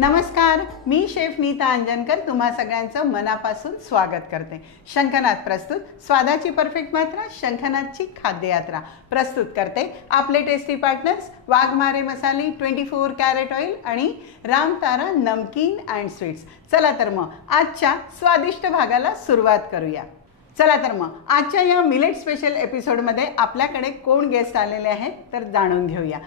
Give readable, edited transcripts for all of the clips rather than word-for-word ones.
नमस्कार, मी शेफ नीता अंजनकर तुम्हा सगळ्यांचं मनापासून स्वागत करते. शंखनाद प्रस्तुत, स्वादाची परफेक्ट मात्रा, शंखनादची खाद्ययात्रा प्रस्तुत करते आपले टेस्टी पार्टनर्स वाघमारे मसाले, 24 कॅरेट ऑइल आणि रामतारा नमकीन अँड स्वीट्स. चला तर मग आजच्या स्वादिष्ट भागाला सुरुवात करूया. चला तर मग आजच्या या मिलेट स्पेशल एपिसोडमध्ये आपल्याकडे कोण गेस्ट आलेले आहेत तर जाणून घेऊया.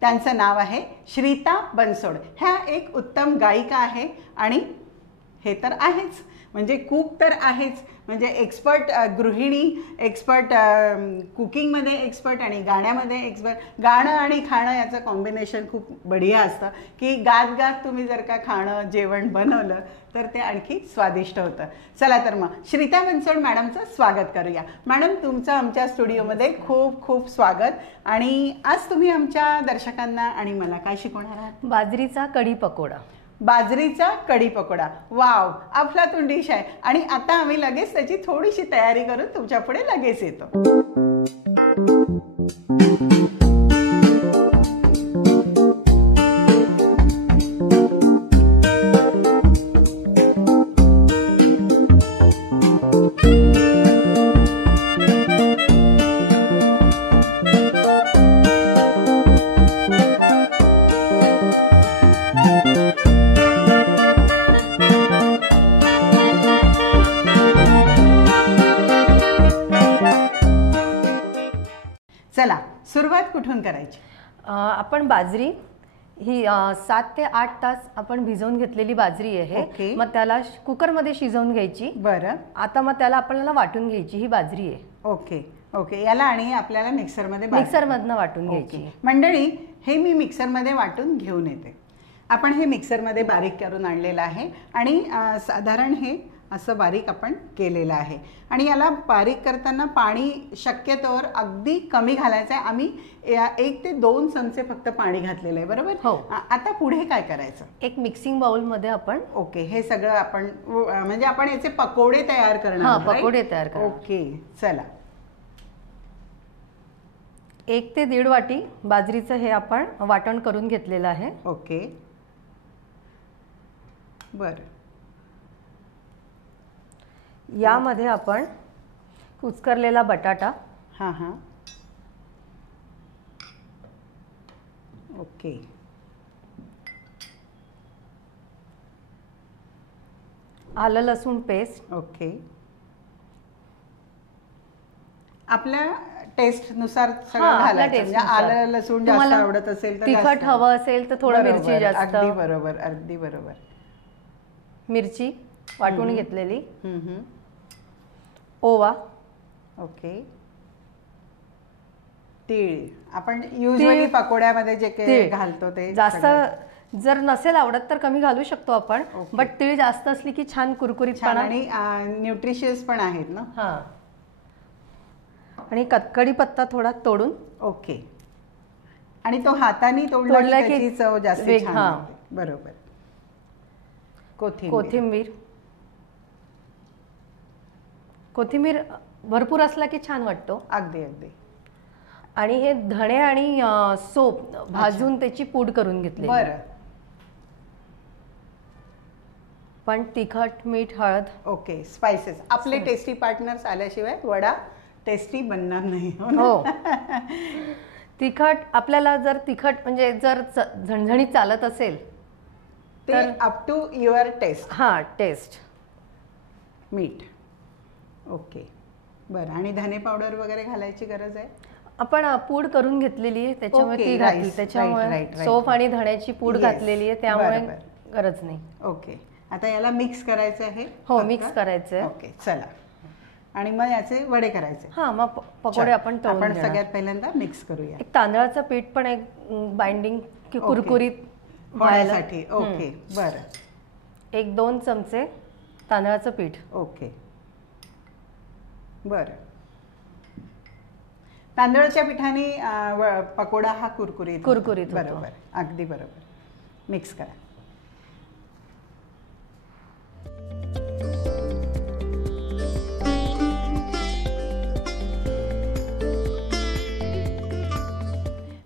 त्यांचं नाव आहे श्रीता बनसोड. ह्या एक उत्तम गायिका आहे आणि हे तर आहेच म्हणजे कुक तर आहेच, म्हणजे एक्सपर्ट गृहिणी, एक्सपर्ट कुकिंगमध्ये एक्सपर्ट आणि गाण्यामध्ये एक्सपर्ट. गाणं आणि खाणं याचं कॉम्बिनेशन खूप बढिया असतं की गात गात तुम्ही जर का खाणं जेवण बनवलं तर ते आणखी स्वादिष्ट होतं. चला तर मग श्रीता बनसोड मॅडमचं स्वागत करूया. मॅडम, तुमचं आमच्या स्टुडिओमध्ये खूप खूप स्वागत. आणि आज तुम्ही आमच्या दर्शकांना आणि मला काय शिकवणार आहात? बाजरीचा कढी पकोडा. बाजरीचा कढी पकोडा, वाव, अफलातून डिश आहे. आणि आता आम्ही लगेच त्याची थोडीशी तयारी करून तुमच्या पुढे लगेच येतो. चला, सुरुवात कुठून करायची? आपण बाजरी ही 7 ते 8 तास आपण भिजवून घेतलेली बाजरी आहे. मग त्याला कुकरमध्ये शिजवून घ्यायची. बरं. आता मग त्याला आपल्याला वाटून घ्यायची. ही बाजरी आहे. Okay okay. याला आणि आपल्याला मिक्सरमधनं वाटून घ्यायची. मंडळी, हे मी मिक्सरमध्ये वाटून घेऊन येते. आपण हे मिक्सरमध्ये बारीक करून आणलेलं आहे आणि साधारण हे असं बारीक आपण केलेलं आहे. आणि याला बारीक करताना पाणी शक्यतोवर अगदी कमी घालायचं आहे. आम्ही 1 ते 2 चमचे फक्त पाणी घातलेलं आहे, बरोबर? हो. आता पुढे काय करायचं? एक मिक्सिंग बाउलमध्ये आपण हे सगळं आपण म्हणजे आपण याचे पकोडे तयार करणार. पकोडे तयार करणार. ओके, चला. 1 ते 1.5 वाटी बाजरीचं हे आपण वाटण करून घेतलेलं आहे. ओके, बरं. यामध्ये आपण कुस्करलेला बटाटा, हां, ओके, आलं लसूण पेस्ट, ओके, आपल्या टेस्टनुसार सगळं घालायचं. म्हणजे आलं लसूण जास्त आवडत असेल तर, तिखट हवं असेल तर थोडं मिरची जास्त. अगदी बरोबर, अगदी बरोबर. मिरची वाटून घेतलेली, ओवा, ओके, तीळ. आपण युजली पकोड्यामध्ये जे काही घालतो ते जास्त जर नसेल आवडत तर कमी घालू शकतो आपण. बट तीळ जास्त असली की छान कुरकुरीत आणि न्यूट्रिशियस पण आहेत ना. हां. आणि कढीपत्ता थोडा तोडून. ओके. आणि तो हाताने तोडला की त्याची चव जास्त छान येते. बरोबर. कोथिंबीर. कोथिंबीर भरपूर असला की छान वाटतो. अगदी अगदी. आणि हे धणे आणि सोप भाजून त्याची पूड करून घेतली. बरं. पण तिखट, मीठ, हळद. Okay, spices. आपले टेस्टी पार्टनर्स आल्याशिवाय वडा टेस्टी बनणार नाही. हो. तिखट आपल्याला जर तिखट म्हणजे जर झणझणीत चालत असेल तर अप टू युअर टेस्ट. हां, टेस्ट. मीठ. ओके, बरं. आणि धने पावडर वगैरे घालायची गरज आहे? आपण पूड करून घेतलेली आहे त्याच्यामुळे ती घातली. त्याच्यामुळे सोफ आणि धण्याची पूड घातलेली आहे त्यामुळे गरज नाही. ओके. आता याला मिक्स करायचं आहे? हो, मिक्स करायचं आहे. ओके, चला. आणि मग याचे वडे करायचे? हां, मग पकोडे आपण सगळ्यात पहिल्यांदा मिक्स करूया. एक तांदळाचं पीठ पण एक बाइंडिंग कुरकुरीत होण्यासाठी. ओके, बरं. 1-2 चमचे तांदळाचं पीठ. ओके, बरं. तांदळाच्या पिठाने पकोडा हा कुरकुरीत बरोबर, अगदी बरोबर. मिक्स करा.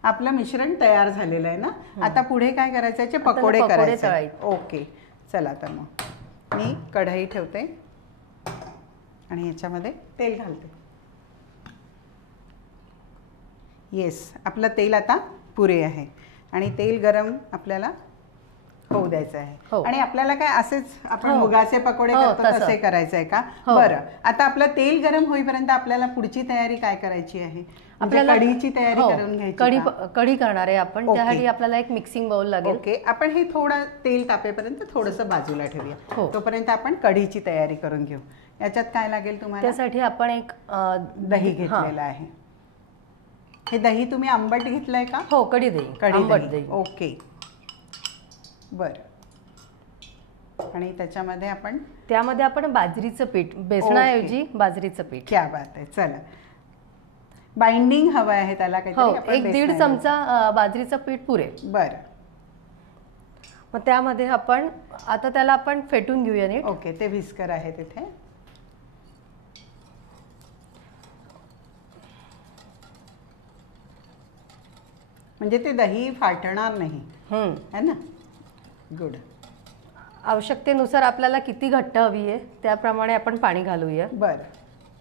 आपलं मिश्रण तयार झालेलं आहे ना. आता पुढे काय करायचं याचे पकोडे करायचे. ओके चला तर मग मी कढई ठेवते आणि याच्यामध्ये तेल घालते. येस, आपलं तेल आता पुरे आहे आणि तेल गरम आपल्याला होऊ द्यायचं आहे. आणि आपल्याला काय असेच आपण मुगाचे पकोडे करतो तसे करायचं आहे का? बरं, आता आपलं तेल गरम होईपर्यंत आपल्याला पुढची तयारी काय करायची आहे? आपल्याला कढीची तयारी करून घ्यायची. कढी करणार आहे आपण, त्यासाठी आपल्याला एक मिक्सिंग बाउल लागेल. ओके, आपण हे थोडं तेल तापेपर्यंत थोडंसं बाजूला ठेवूया. तोपर्यंत आपण कढीची तयारी करून घेऊ. याच्यात काय लागेल तुम्हाला? त्यासाठी आपण एक दही घेतलेलं आहे. हे दही तुम्ही आंबट घेतलंय का? हो, कढी दही. ओके बर. आणि त्यामध्ये आपण बाजरीचं पीठ, बेसनाऐवजी बाजरीचं पीठ. क्या बात आहे. चला, बाइंडिंग हवं आहे त्याला काहीतरी. 1-1.5 चमचा बाजरीचं पीठ पुरेल. बरं, मग त्यामध्ये आपण आता त्याला आपण फेटून घेऊया नीट. ओके, ते व्हिस्कर आहे तिथे. म्हणजे ते दही फाटणार नाही है ना. गुड. आवश्यकतेनुसार आपल्याला किती घट्ट हवी आहे त्याप्रमाणे आपण पाणी घालूया. बरं.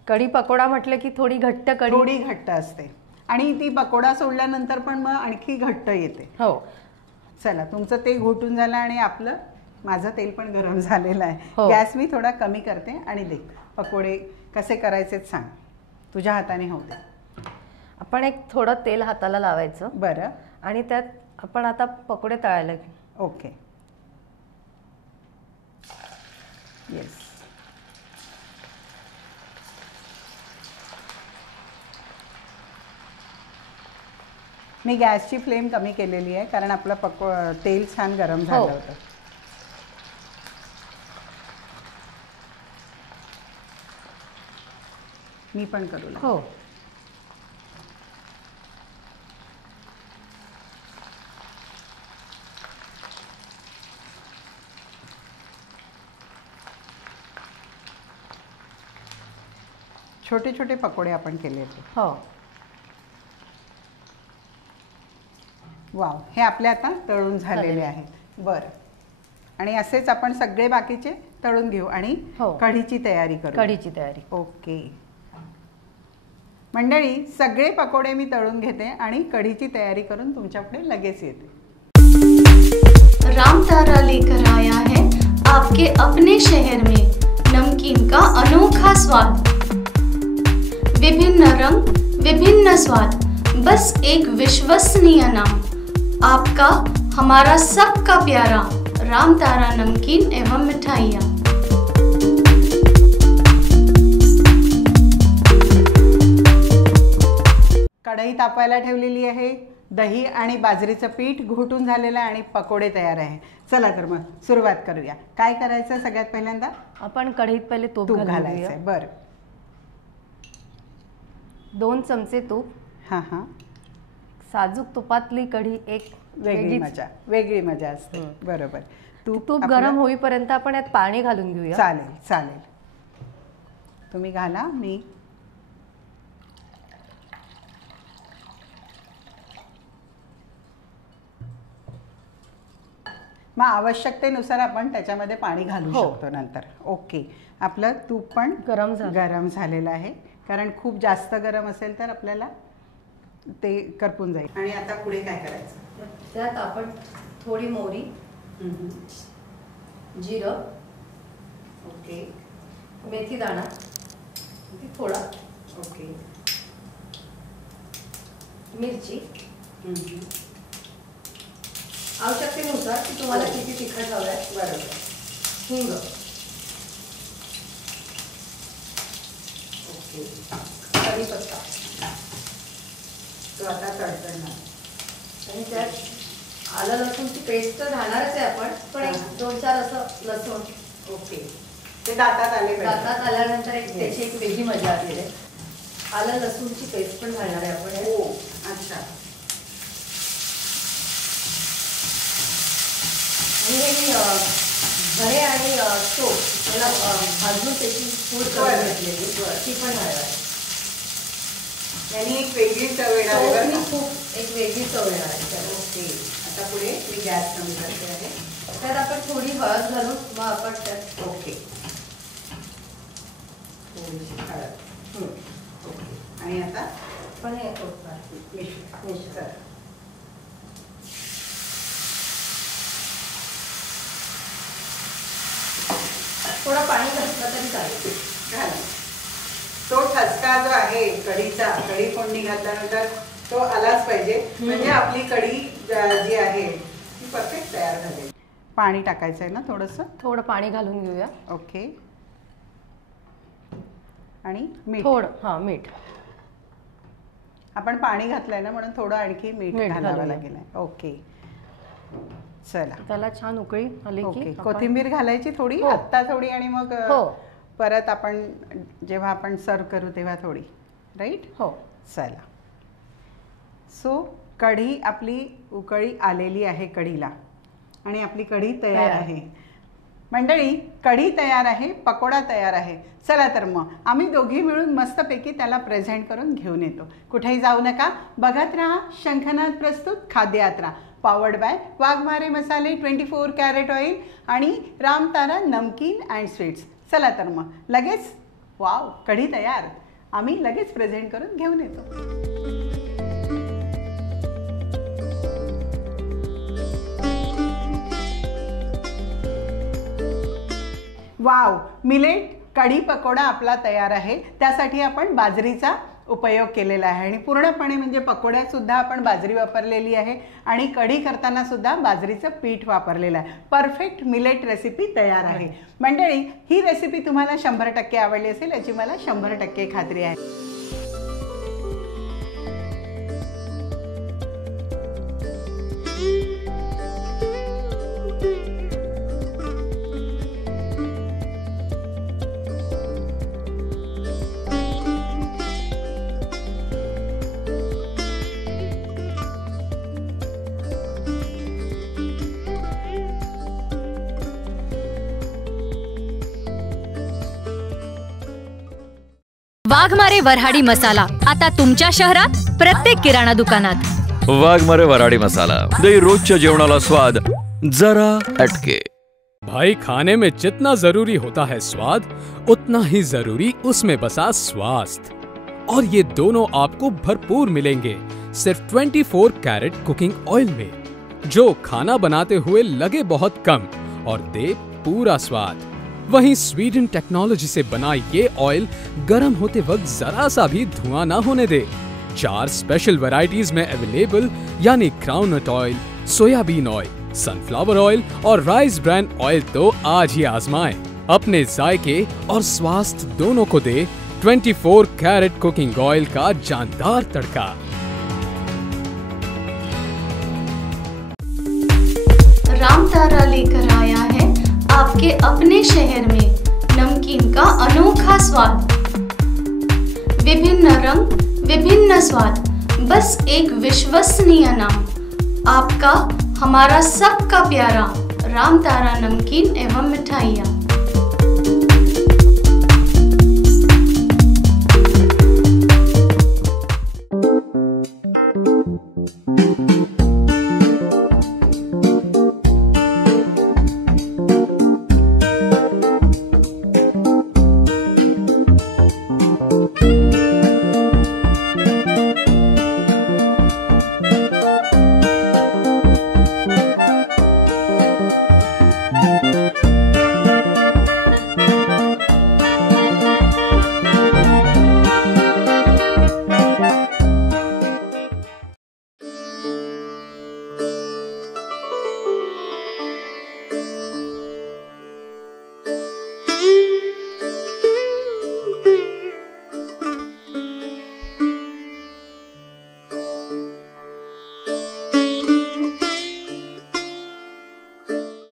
कढी पकोडा म्हटलं की थोडी घट्ट असते आणि ती पकोडा सोडल्यानंतर पण मग आणखी घट्ट येते. हो. चला, तुमचं तेल घोटून झालं आणि माझं तेल पण गरम झालेलं आहे. गॅस मी थोडा कमी करते आणि दे पकोडे कसे करायचे सांग. तुझ्या हाताने होते. आपण एक थोडं तेल हाताला लावायचं. बरं. आणि त्यात आपण आता पकोडे तळायला. ओके. येस. मी गॅसची फ्लेम कमी केलेली आहे कारण आपलं तेल छान गरम झालं होतं. मी पण करू लागले. हो. छोटे छोटे पकोडे आपण केले होते. हो. वाव, हे आपले आता तळून झालेले आहेत. बरं, आणि असेच आपण सगळे बाकीचे तळून घेऊ आणि कढीची तयारी करू. ओके मंडळी, सगळे पकोडे मी तळून घेते आणि कढीची तयारी करून तुमच्यापुढे लगेच येते. रामतारा लेकर आया है आपके अपने शहर में नमकीन का अनोखा स्वाद. विभिन्न रंग, विभिन्न स्वाद, बस एक विश्वसनीय नाम. आपका, हमारा, सबका प्यारा रामतारा नमकीन एवं मिठाइयाँ. कढई तापायला ठेवलेली आहे. दही आणि बाजरीचं पीठ घोटून झालेलं आहे आणि पकोडे तयार आहे. चला तर मग सुरुवात करूया. काय करायचं? सगळ्यात पहिल्यांदा आपण कढईत पहिले तूप घालायचं. बरं. 2 चमचे तूप. हां. साजूक तुपातली कढी एक वेगळी मजा असते. बरोबर. तूप गरम होईपर्यंत आपण यात पाणी घालून घेऊया. चालेल. तुम्ही घाला. मी मग आवश्यकतेनुसार आपण त्याच्यामध्ये पाणी घालू शकतो नंतर. ओके. आपलं तूप पण गरम झालेलं आहे कारण खूप जास्त गरम असेल तर आपल्याला ते करपून जाईल. आणि आता पुढे काय करायचं? त्यात आपण थोडी मोहरी, जिरं, ओके, मेथी दाणा थोडा, ओके, मिरची आवश्यकतेनुसार की तुम्हाला किती तिखट हवं आहे. बरोबर. हिंग, ओके, कढीपत्ता, तो आता तडतडणार. आणि त्यात आलं लसूणची पेस्ट तर घालणारच आहे आपण, पण 1-4 असं लसूण. ओके. ते दातात आल्यानंतर त्याची एक वेगळी मजा आलेली आहे. आलं लसूणची पेस्ट पण घालणार आहे आपण. हो, अच्छा. आणि घरे आणि चोप याला भाजून त्याची पूड करून घेतलेली ती पण घालणार. यांनी एक वेगळी चव येणार आहे बरं का? खूप एक वेगळी चव येणार आहे. ओके, आता पुढे मी गॅस कमी करते आहे. त्यात आपण थोडी हळद घालून मग आपण त्यात ओके, थोडीशी हळद. ओके, आणि आता पण हे मिक्स करा. थोडं पाणी घातलं तरी चालेल. घाला. तो ठसका जो आहे कढीचा, कढी फोडणी घातल्यानंतर तो आलाच पाहिजे, म्हणजे आपली कढी जी आहे ती परफेक्ट तयार झाली. पाणी टाकायचं आहे ना थोडंसं? थोडं पाणी घालून घेऊया. ओके, आणि मीठ. थोडं मीठ. आपण पाणी घातलंय ना म्हणून थोडं आणखी मीठ घालावं लागेल. ओके, चला. त्याला छान उकळी आली की कोथिंबीर घालायची थोडी आत्ता थोडी, आणि मग परत आपण जेव्हा आपण सर्व करू तेव्हा थोडी. राईट? हो. चला. सो कढी आपली उकळी आलेली आहे कढीला, आणि आपली कढी तयार आहे. मंडळी, कढी तयार आहे, पकोडा तयार आहे. चला तर मग आम्ही दोघी मिळून मस्तपैकी त्याला प्रेझेंट करून घेऊन येतो. कुठेही जाऊ नका, बघत राहा शंखनाद प्रस्तुत खाद्ययात्रा, पॉवर्ड बाय वाघमारे मसाले, 24 कॅरेट ऑइल आणि रामतारा नमकीन अँड स्वीट्स. चला तर मग लगेच, वाव, कढी तयार. आम्ही लगेच प्रेझेंट करून घेऊन येतो. वाव, मिलेट कढी पकोडा आपला तयार आहे. त्यासाठी आपण बाजरीचा उपयोग केलेला आहे, आणि पूर्णपणे म्हणजे पकोड्यात सुद्धा आपण बाजरी वापरलेली आहे, आणि कढी करताना सुद्धा बाजरीचं पीठ वापरलेलं आहे. परफेक्ट मिलेट रेसिपी तयार आहे. मंडळी, ही रेसिपी तुम्हाला 100% आवडली असेल याची मला 100% खात्री आहे. वाघमारे वऱ्हाडी मसाला आता तुमच्या शहरात प्रत्येक किराणा दुकानात. वाघमारे वऱ्हाडी मसाला, दे रोजच्या जेवणाला स्वाद जरा हटके. भाई, खाने में जितना जरूरी होता है स्वाद, उतना ही जरूरी उसमें बसा स्वास्थ्य, और ये दोनों आपको भरपूर मिलेंगे सिर्फ 24 कैरेट कुकिंग ऑयल में, जो खाना बनाते हुए लगे बहुत कम और दे पूरा स्वाद. वहीं स्वीडन टेक्नोलॉजी से बना ये ऑयल गर्म होते वक्त जरा सा भी धुआं ना होने दे. 4 स्पेशल वैरायटीज में अवेलेबल, यानी groundnut oil, soybean oil, sunflower oil और राइस ब्रांड ऑयल. तो आज ही आजमाएं. अपने जायके और स्वास्थ्य दोनों को दे 24 कैरेट कुकिंग ऑयल का जानदार तड़का. रामतारा लेकर आया है आपके अपने शहर में नमकीन का अनोखा स्वाद. विभिन्न रंग, विभिन्न स्वाद, बस एक विश्वसनीय नाम. आपका, हमारा सबका प्यारा रामतारा नमकीन एवं मिठाइयाँ.